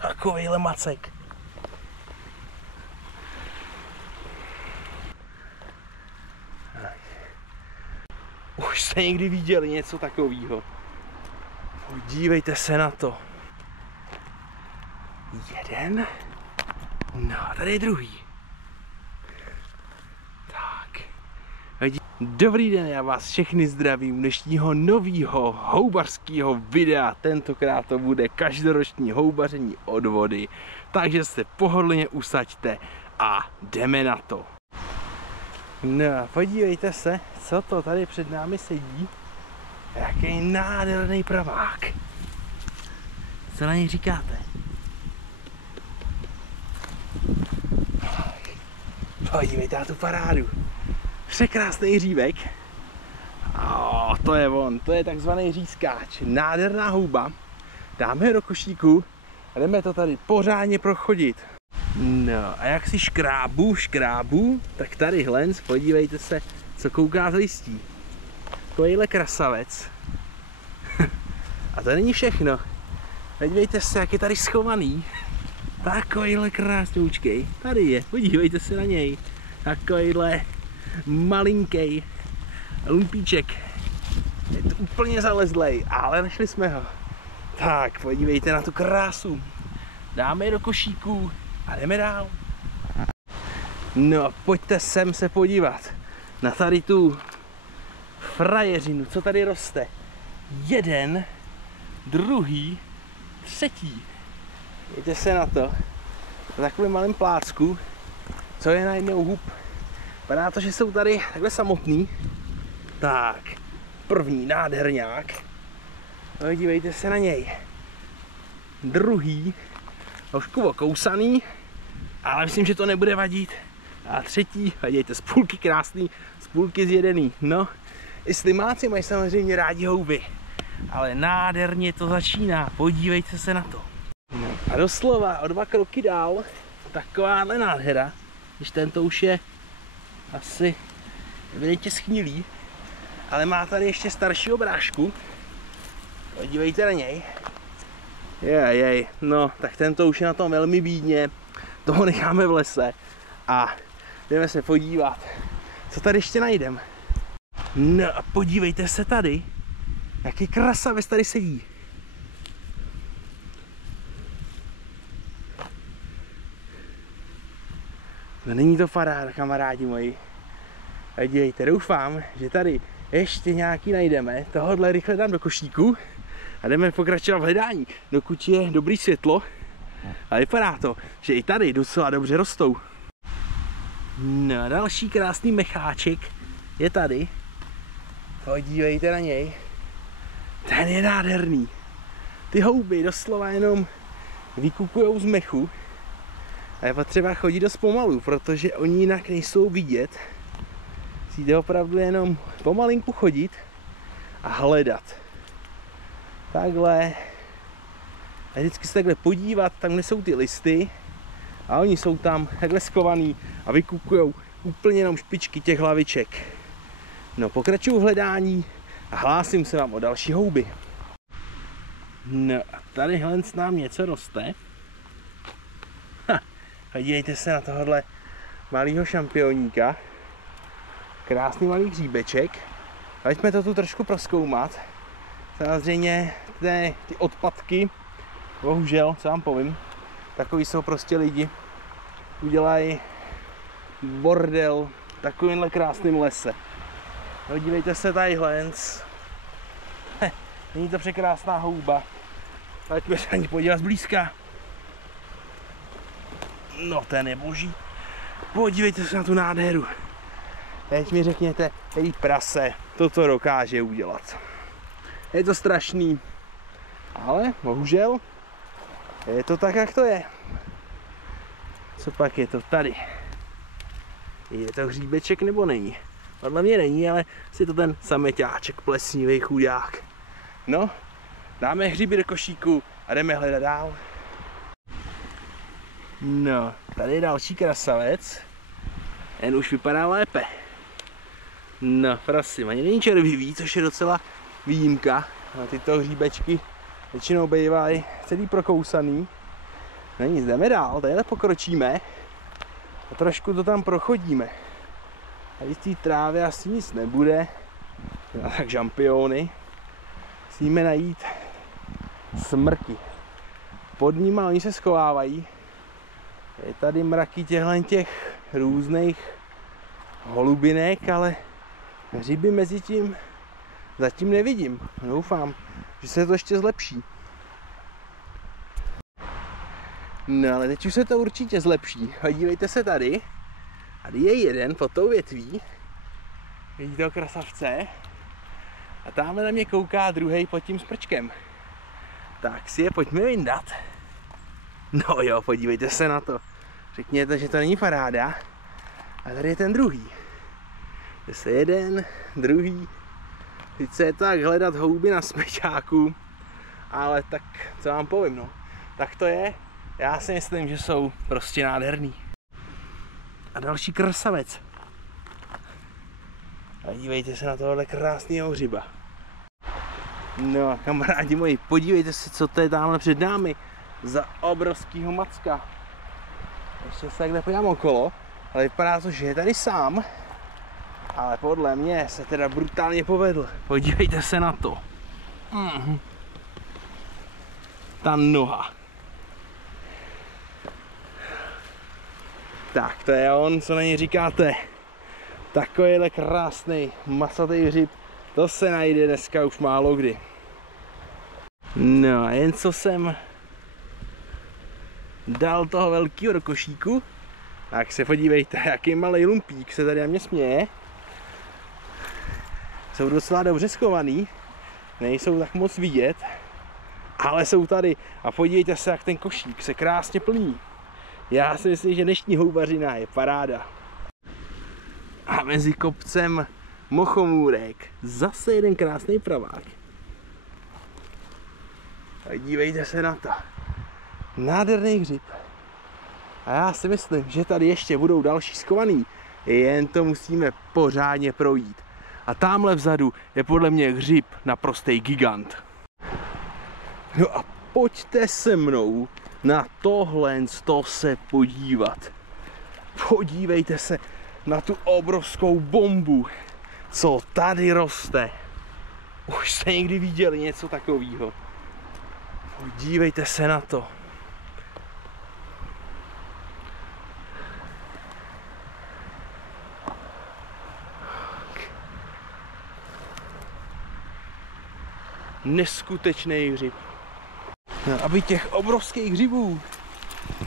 Takovýhle macek. Už jste někdy viděli něco takového? Podívejte se na to. Jeden. No, tady je druhý. Tak. Dobrý den, já vás všechny zdravím dnešního nového houbařského videa. Tentokrát to bude každoroční houbaření od vody. Takže se pohodlně usaďte a jdeme na to. No, podívejte se, co to tady před námi sedí. Jaký nádherný pravák. Co na něj říkáte? Podívejte na tu parádu. Překrásný hřívek. To je on, to je takzvaný řízkáč. Nádherná houba. Dáme ho do košíku a jdeme to tady pořádně prochodit. No a jak si škrábu, tak tady hlenc, podívejte se, co kouká z listí. Takovýhle krasavec. A to není všechno. Podívejte se, jak je tady schovaný. Takovýhle krásňoučkej. Tady je, podívejte se na něj. Takovýhle malinký lumpíček. Je to úplně zalezlej, ale našli jsme ho. Tak, podívejte na tu krásu. Dáme je do košíku a jdeme dál. No a pojďte sem se podívat na tady tu frajeřinu, co tady roste. Jeden, druhý, třetí. Dejte se na to. Na takovém malém plácku, co je na jednou hub. Vypadá to, že jsou tady takhle samotný. Tak, první nádherňák. No, dívejte se na něj. Druhý, trošku okousaný, ale myslím, že to nebude vadit. A třetí, vidíte, spůlky krásný, spůlky zjedený. No, i slimáci mají samozřejmě rádi houby. Ale nádherně to začíná, podívejte se na to. No, a doslova o 2 kroky dál, takováhle nádhera, když tento už je asi evidentně schnilý, ale má tady ještě starší obrážku. Podívejte na něj. Jej, no, tak tento už je na tom velmi bídně, toho necháme v lese a jdeme se podívat, co tady ještě najdeme. No a podívejte se tady, jaký krasavec tady sedí. No není to paráda, kamarádi moji. A dívejte, doufám, že tady ještě nějaký najdeme. Tohodle rychle dám do košíku a jdeme pokračovat v hledání, dokud je dobrý světlo. A vypadá to, že i tady docela dobře rostou. No, další krásný mecháček je tady. Podívejte na něj. Ten je nádherný. Ty houby doslova jenom vykukujou z mechu. A je potřeba chodit dost pomalu, protože oni jinak nejsou vidět. Musíte opravdu jenom pomalinku chodit a hledat. Takhle. A vždycky se takhle podívat, tam kde jsou ty listy. A oni jsou tam takhle skovaný a vykukujou úplně jenom špičky těch hlaviček. No, pokračuju v hledání a hlásím se vám o další houby. No a tady hlenc nám něco roste. Podívejte se na tohohle malého šampioníka. Krásný malý hříbeček. Pojďme to tu trošku prozkoumat. Samozřejmě ty odpadky, bohužel, co vám povím, takový jsou prostě lidi. Udělají bordel v takovýmhle krásném lese. Podívejte se tady hlenc. Není to překrásná houba. Pojďme se ani podívat zblízka. No, ten je boží. Podívejte se na tu nádheru. Teď mi řekněte, který prase toto dokáže udělat. Je to strašný, ale bohužel je to tak, jak to je. Co pak je to tady? Je to hříbeček nebo není? Podle mě není, ale si to ten sameťáček plesnivý chudák. No, dáme hříby do košíku a jdeme hledat dál. No, tady je další krasavec. Jen už vypadá lépe. No, prosím, ani není červivý, což je docela výjimka. A tyto hříbečky většinou bývají celý prokousaný. No nic, jdeme dál, tadyhle pokročíme a trošku to tam prochodíme. Tady z té trávy asi nic nebude, tak žampiony. Musíme najít smrky. Pod nimi oni se schovávají. Je tady mraky těch různých holubinek, ale hřiby mezi tím zatím nevidím. Doufám, že se to ještě zlepší. No ale teď už se to určitě zlepší. Dívejte se tady. Tady je jeden pod tou větví. Vidíte toho krasavce? A tamhle na mě kouká druhý pod tím smrčkem. Tak si je pojďme vyndat. No jo, podívejte se na to. Řekněte, že to není paráda. A tady je ten druhý. Zase jeden, druhý. Sice je to tak hledat houby na smečáku, ale tak co vám povím, no. Tak to je. Já si myslím, že jsou prostě nádherný. A další krasavec. A dívejte se na tohle krásného hřiba. No a kamarádi moji, podívejte se, co to je tamhle před námi za obrovskýho macka. Ještě se takhle podívám okolo, ale vypadá to, že je tady sám. Ale podle mě se teda brutálně povedl. Podívejte se na to. Ta noha. Tak to je on, co na něj říkáte. Takovýhle krásný masatý hřib, to se najde dneska už málo kdy. No a jen co jsem dal toho velkého do košíku, tak se podívejte, jaký malý lumpík se tady na mě směje. Jsou docela dobře schovaný, nejsou tak moc vidět, ale jsou tady. A podívejte se, jak ten košík se krásně plní. Já si myslím, že dnešní houbařina je paráda. A mezi kopcem Mochomůrek zase jeden krásný pravák. A dívejte se na to. Nádherný hřib. A já si myslím, že tady ještě budou další schovaný. Jen to musíme pořádně projít. A tamhle vzadu je podle mě hřib naprostý gigant. No a pojďte se mnou na tohle se podívat. Podívejte se na tu obrovskou bombu, co tady roste. Už jste někdy viděli něco takového? Podívejte se na to. Neskutečný hřib. No, aby těch obrovských hřibů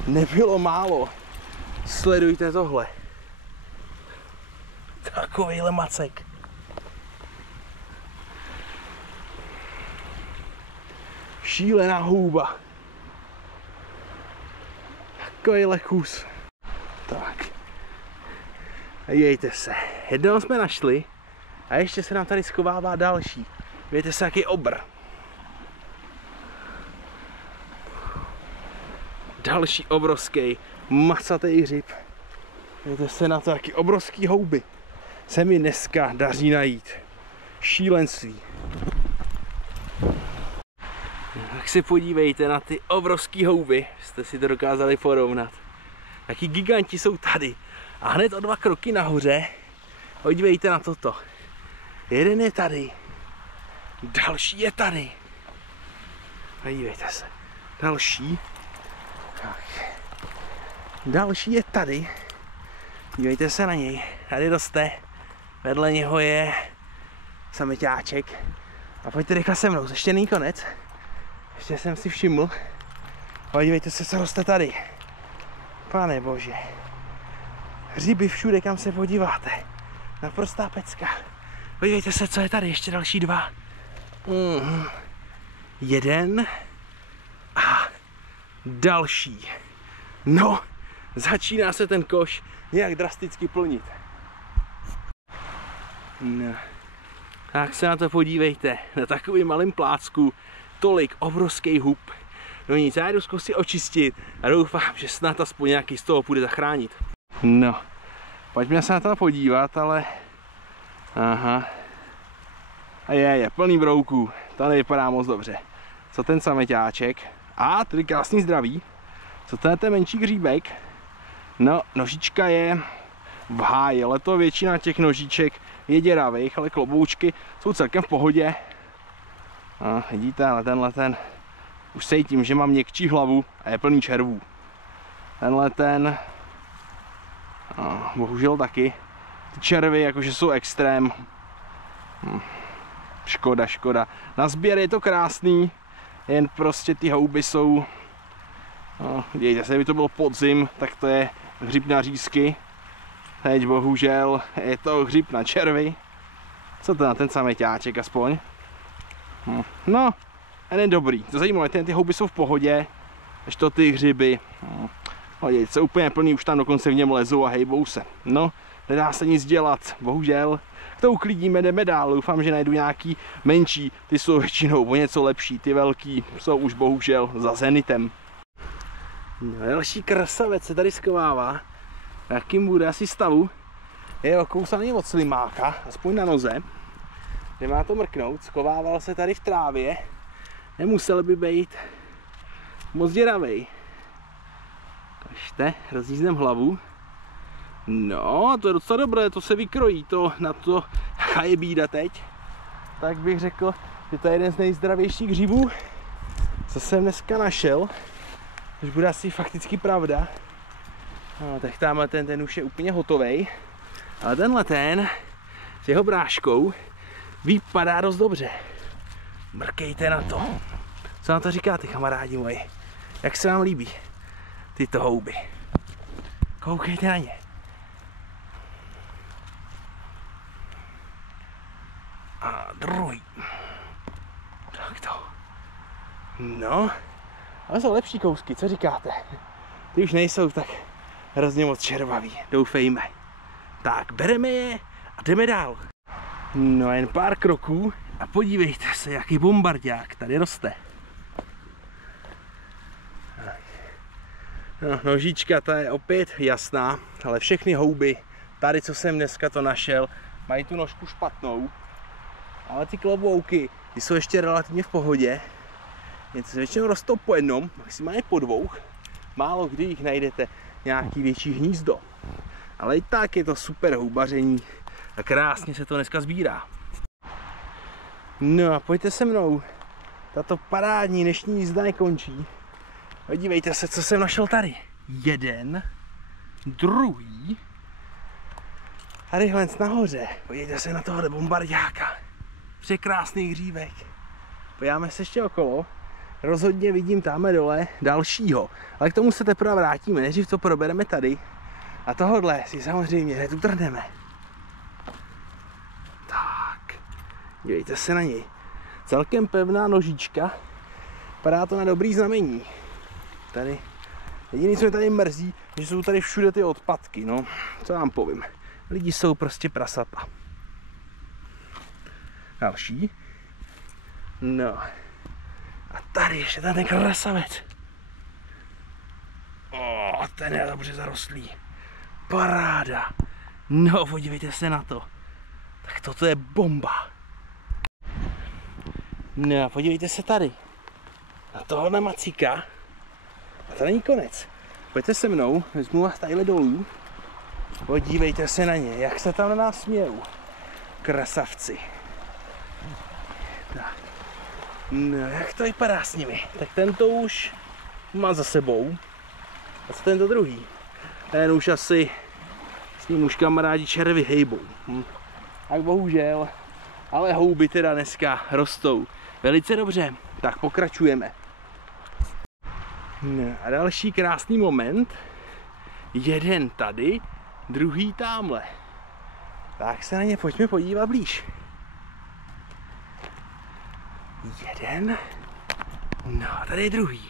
nebylo málo, sledujte tohle. Takovýhle macek. Šílená houba. Takovýhle kus. Tak. Jejte se. Jednoho jsme našli a ještě se nám tady schovává další. Víte se, jaký obr. Další obrovský masatý hřib. Víte se na to, jaký obrovský houby se mi dneska daří najít. Šílenství. Tak si podívejte na ty obrovský houby, jste si to dokázali porovnat. Taky giganti jsou tady. A hned o 2 kroky nahoře, podívejte na toto. Jeden je tady, další je tady. Podívejte se, další. Tak. Další je tady. Dívejte se na něj, tady roste. Vedle něho je sameťáček. A pojďte rychle se mnou, ještě není konec. Ještě jsem si všiml. Podívejte se, co roste tady. Pane bože. Hřiby všude, kam se podíváte. Naprostá pecka. Podívejte se, co je tady, ještě další 2. Jeden. A další. No, začíná se ten koš nějak drasticky plnit. No. Tak se na to podívejte. Na takovým malém plácku tolik obrovský hub. No nic, já jdu zkusit očistit a doufám, že snad aspoň nějaký z toho půjde zachránit. No, pojďme se na to podívat, ale... Aha. A je plný brouků. To nevypadá moc dobře. Co ten sameťáček? A tady krásný zdraví. Co to je ten menší hříbek? No, nožička je v háji, ale to většina těch nožiček je děravých, ale kloboučky jsou celkem v pohodě. A vidíte, ale tenhle ten už cítím, že mám měkčí hlavu a je plný červů. Tenhle ten bohužel taky. Ty červy jakože jsou extrém. Škoda. Na sběr je to krásný, jen prostě ty houby jsou... Dějte se, kdyby to bylo podzim, tak to je hřib na řízky. Teď bohužel je to hřib na červy. Co to na ten sameťáček aspoň? No, ten je dobrý. To zajímavé, ty houby jsou v pohodě, až to ty hřiby. Dějte se, úplně plný, už tam dokonce v něm lezou a hejbou se. No, nedá se nic dělat, bohužel. To uklidíme, jdeme dál, doufám, že najdu nějaký menší, ty jsou většinou o něco lepší, ty velký jsou už bohužel za zenitem. No, další krasavec se tady skovává, v jakým bude asi stavu, je okousaný od slimáka, aspoň na noze, nemá to mrknout, skovával se tady v trávě, nemusel by být moc děravej. Kažte, rozjízdem hlavu. No, to je docela dobré, to se vykrojí, to na to jaká je bída teď. Tak bych řekl, že to je jeden z nejzdravějších hřibů, co jsem dneska našel. Což bude asi fakticky pravda. No, tak tamhle ten už je úplně hotovej. Ale tenhle ten s jeho bráškou vypadá dost dobře. Mrkejte na to. Co na to říkáte, kamarádi moji? Jak se vám líbí tyto houby? Koukejte na ně. A druhý. Tak to. No. Ale jsou lepší kousky, co říkáte? Ty už nejsou tak hrozně moc červaví, doufejme. Tak, bereme je a jdeme dál. No jen pár kroků a podívejte se, jaký bombardák tady roste. No, nožička ta je opět jasná, ale všechny houby, tady co jsem dneska to našel, mají tu nožku špatnou. Ale ty klobouky, ty jsou ještě relativně v pohodě. Něco většinou rostou po jednom, maximálně po dvou. Málo kdy jich najdete nějaký větší hnízdo. Ale i tak je to super houbaření a krásně se to dneska sbírá. No a pojďte se mnou. Tato parádní dnešní jízda nekončí. Podívejte se, co jsem našel tady. Jeden, druhý. A rychle nahoře. Podívejte se na tohle bombardáka. Překrásný hřívek. Podíváme se ještě okolo. Rozhodně vidím tamhle dole dalšího. Ale k tomu se teprve vrátíme. Nejdřív to probereme tady. A tohle si samozřejmě hned utrhneme. Tak. Dívejte se na něj. Celkem pevná nožička. Vypadá to na dobrý znamení. Tady. Jediný, co mě tady mrzí, že jsou tady všude ty odpadky. No, co vám povím. Lidi jsou prostě prasata. Další. No. A tady ještě ten krasavec. Ten je dobře zarostlý. Paráda. No, podívejte se na to. Tak toto je bomba. No, podívejte se tady. Na tohohle macíka. A to není konec. Pojďte se mnou, vezmu vás tadyhle dolů. Podívejte se na ně, jak se tam na nás smějou. Krasavci. Tak. No, jak to vypadá s nimi? Tak tento už má za sebou. A co tento druhý? Ten už asi s ním už kamarádi červy hejbou. Tak bohužel. Ale houby teda dneska rostou velice dobře. Tak pokračujeme. No, a další krásný moment. Jeden tady, druhý tamhle. Tak se na ně pojďme podívat blíž. Jeden. No a tady je druhý.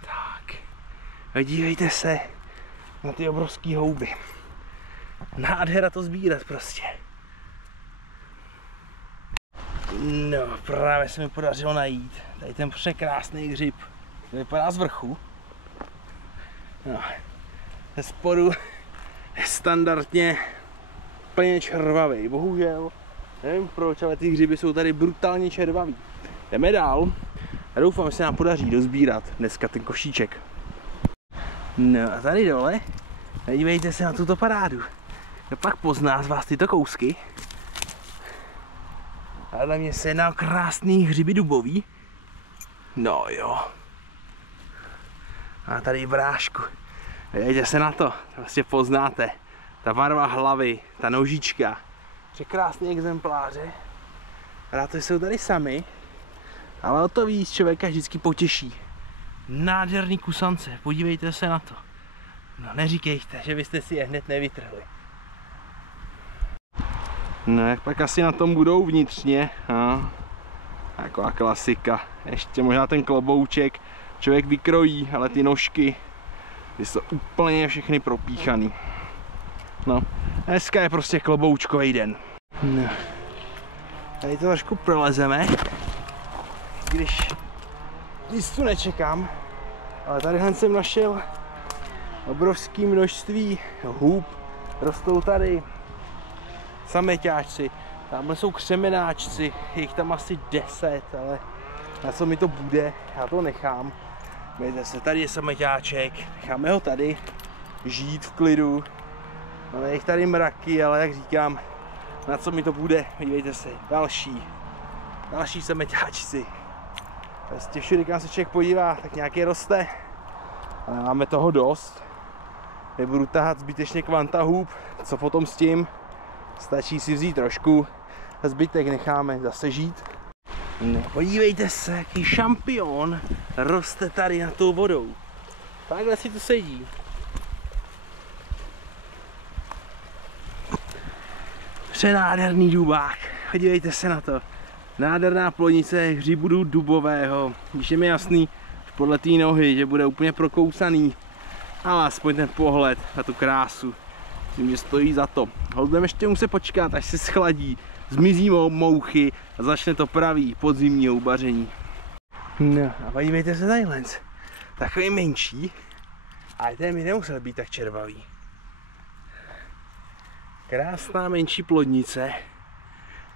Tak. A dívejte se na ty obrovský houby. Nádhera to sbírat prostě. No, právě se mi podařilo najít tady ten překrásný hřib. To vypadá z vrchu. No, ze spodu je standardně plně červavý. Bohužel, nevím proč, ale ty hřiby jsou tady brutálně červavý. Jdeme dál A doufám, že se nám podaří dozbírat dneska ten košíček. No a tady dole, dívejte se na tuto parádu. No pak pozná z vás tyto kousky. Ale mě se jedná krásný hřiby dubový. No jo. A tady brášku. Dívejte se na to, vlastně poznáte. Ta barva hlavy, ta nožička. Překrásný exempláře. Rád to jsou tady sami. Ale o to víc člověka vždycky potěší. Nádherný kusance, podívejte se na to. No neříkejte, že byste si je hned nevytrhli. No jak pak asi na tom budou vnitřně, no. Taková klasika. Ještě možná ten klobouček člověk vykrojí, ale ty nožky ty jsou úplně všechny propíchaný. No, dneska je prostě kloboučkový den. No. Tady to trošku prolezeme, když nic tu nečekám, ale tady jsem našel obrovské množství hůb, rostou tady sameťáčci, tamhle jsou křemenáčci, jich tam asi 10, ale na co mi to bude, já to nechám. Mějte se, tady je sameťáček, necháme ho tady žít v klidu, ale jich tady mraky, ale jak říkám, na co mi to bude, dívejte se, další sameťáčci. Prostě všude, kam se člověk podívá, tak nějaký roste, ale máme toho dost. Nebudu tahat zbytečně kvanta hůb, co potom s tím, stačí si vzít trošku a zbytek necháme zase žít. No, podívejte se, jaký šampion roste tady nad tou vodou. Takhle si tu sedí. Přenádherný dubák, podívejte se na to. Nádherná plodnice hřibu dubového. Když je mi jasný, podle té nohy, že bude úplně prokousaný. Ale aspoň ten pohled na tu krásu, myslím, že stojí za to. Budeme ještě muset počkat, až se schladí, zmizí mouchy a začne to pravý podzimní houbaření. No a podívejte se tadyhle, takový menší, ale ten mi nemusel být tak červavý. Krásná menší plodnice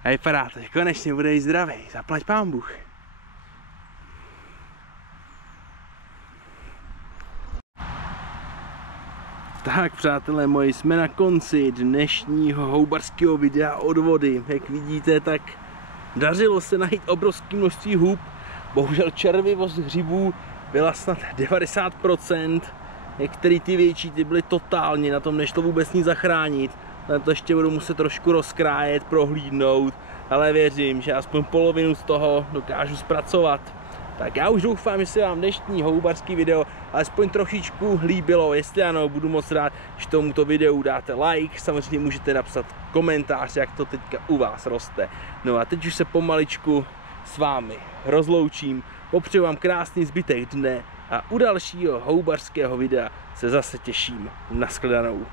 a vypadá to, že konečně bude jí zdravý, zaplať pán Bůh. Tak přátelé moji, jsme na konci dnešního houbařského videa od vody. Jak vidíte, tak dařilo se najít obrovské množství hůb. Bohužel červivost hřibů byla snad 90%. Některé ty větší ty byly totálně, na tom nešlo vůbec nic zachránit. Na to ještě budu muset trošku rozkrájet, prohlídnout, ale věřím, že aspoň polovinu z toho dokážu zpracovat. Tak já už doufám, že se vám dnešní houbařský video alespoň trošičku líbilo. Jestli ano, budu moc rád, že tomuto videu dáte like. Samozřejmě můžete napsat komentář, jak to teďka u vás roste. No a teď už se pomaličku s vámi rozloučím. Popřeju vám krásný zbytek dne a u dalšího houbařského videa se zase těším. Nashledanou.